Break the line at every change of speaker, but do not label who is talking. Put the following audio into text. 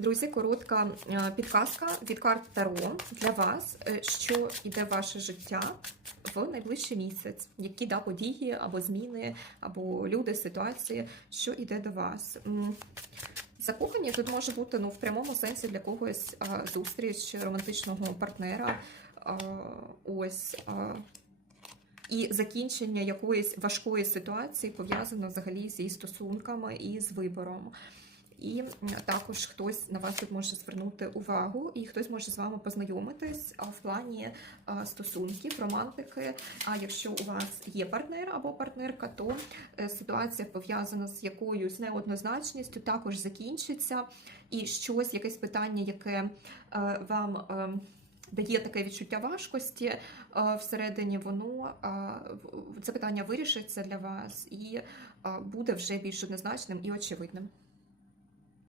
Друзі, коротка е, підказка від карт Таро для вас, е, що йде в ваше життя в найближчий місяць, які да, події або зміни, або люди, ситуації, що йде до вас. М, Закохані тут може бути ну, в прямому сенсі для когось зустріч романтичного партнера. Ось. І закінчення якоїсь важкої ситуації пов'язано взагалі зі стосунками і з вибором. І також хтось на вас тут може звернути увагу, і хтось може з вами познайомитись в плані стосунків, романтики. А якщо у вас є партнер або партнерка, то е, ситуація пов'язана з якоюсь неоднозначністю, також закінчиться, і щось, якесь питання, яке е, вам. е, Дає таке відчуття важкості всередині, воно це питання вирішиться для вас і буде вже більш однозначним і очевидним.